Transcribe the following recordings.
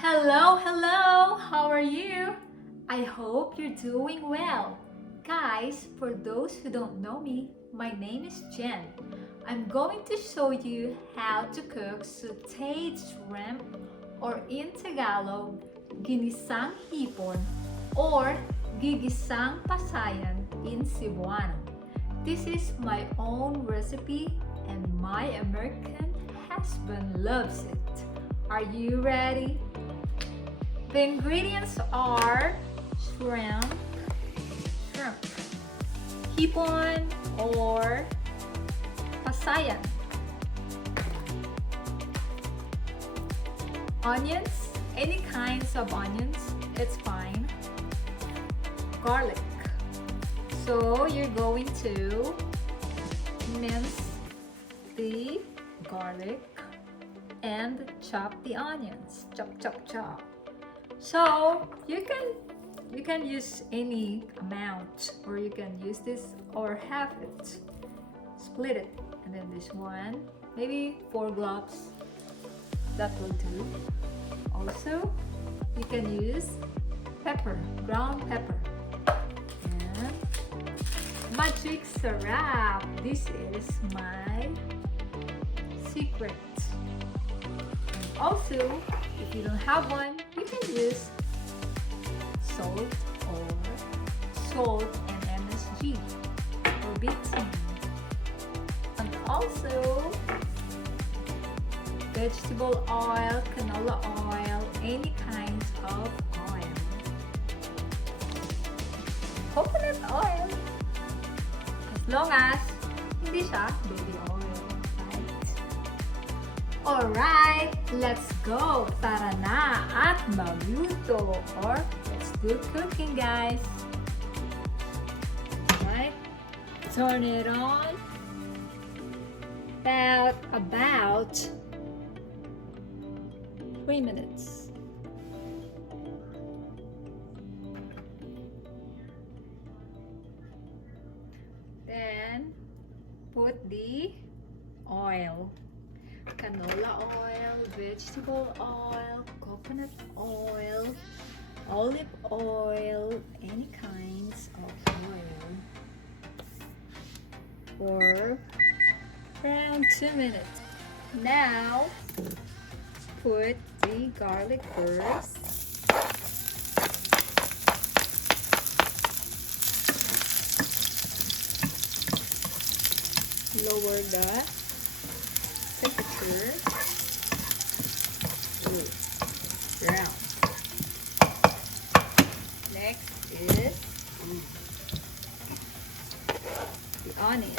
Hello, hello! How are you? I hope you're doing well. Guys, for those who don't know me, my name is Jen. I'm going to show you how to cook sauteed shrimp, or in Tagalog, ginisang hipon or gigisang pasayan in Cebuano. This is my own recipe and my American husband loves it. Are you ready? The ingredients are shrimp, hipon or pasayan, onions, any kinds of onions, it's fine, garlic. So you're going to mince the garlic and chop the onions. Chop, chop, chop. So you can use any amount, or you can use this or half it. Split it, and then this one, maybe 4 gloves. That will do. Also, you can use pepper, ground pepper, and magic sarap. This is my secret. And also, if you don't have one, you can use salt and MSG or BT. And also vegetable oil, canola oil, any kinds of oil. Coconut oil, as long as hindi siya baby oil, right? Alright, let's go! Tara na at magluto, or let's do cooking, guys. Alright, turn it on. About 3 minutes. Then put the oil. Canola oil, vegetable oil, coconut oil, olive oil, any kinds of oil, for around 2 minutes. Now put the garlic first. Lower the temperature to brown. Next is the onion.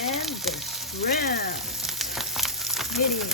And the shrimp. Medium.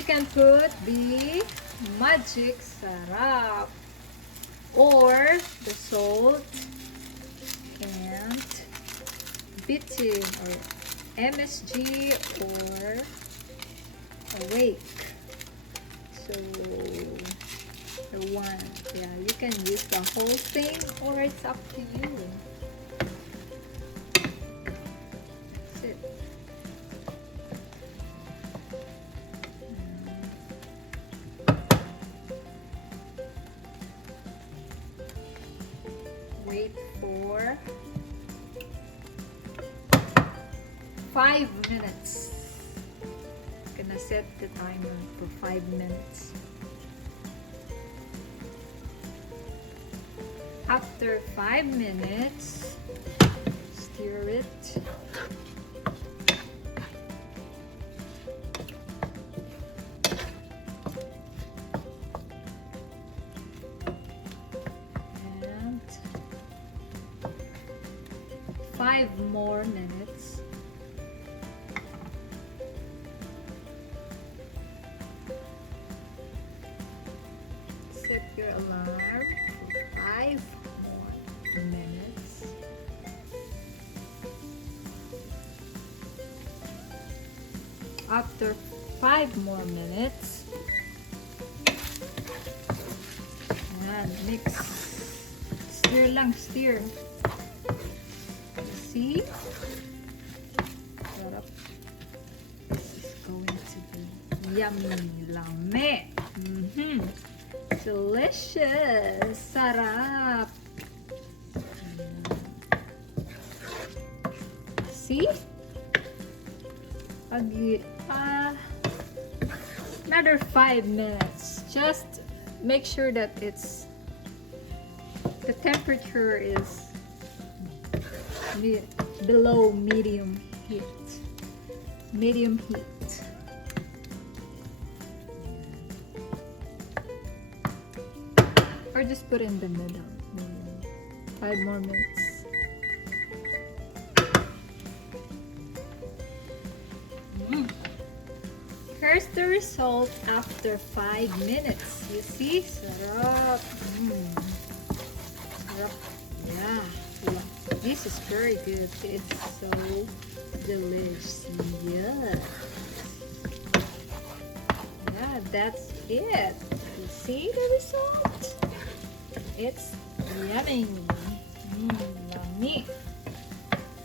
you can put the magic sarap or the salt and bitin or MSG or awake. So the one, yeah, you can use the whole thing or it's up to you. That's it. Wait for 5 minutes. Gonna set the timer for 5 minutes. After 5 minutes, stir it. And 5 more minutes. Set your alarm for 5 more minutes. After 5 more minutes, and mix. Stir lang, stir. See? Sarap. This is going to be yummy. Lame. Delicious. Sarap. See? Another 5 minutes. Just make sure that the temperature is below medium heat. Medium heat. Or just put in the middle. 5 more minutes. Here's the result after 5 minutes. You see? Sarap. Sarap. Yeah. This is very good. It's so delicious. Yeah. Yeah, that's it. You see the result? It's yummy. Yummy.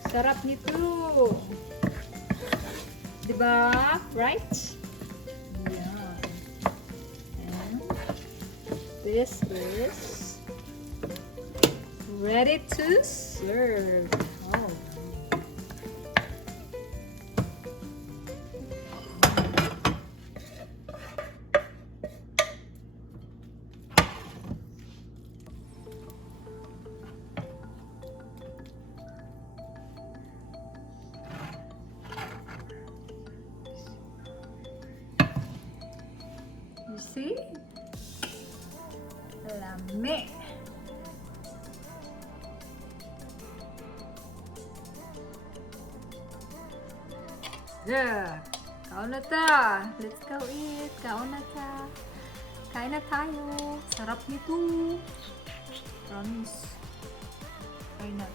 Sarap nito. Diba? Right? Yeah. And this is ready to serve. Oh. You see? Lame. Yeah. Kaon na ta. Let's go eat. Kaon na ta. Kain na tayo. Sarap nito. Promise. Kain na.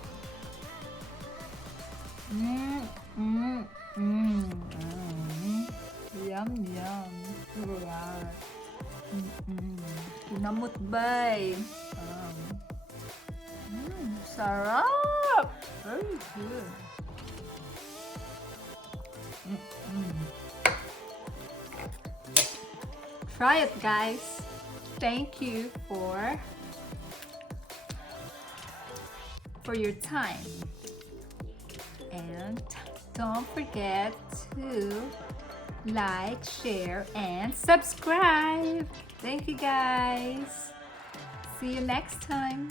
Yum, yum. Wow. Kinamot bay. Sarap. Very good. Try it, guys. Thank you for your time. And don't forget to like, share, and subscribe. Thank you, guys. See you next time.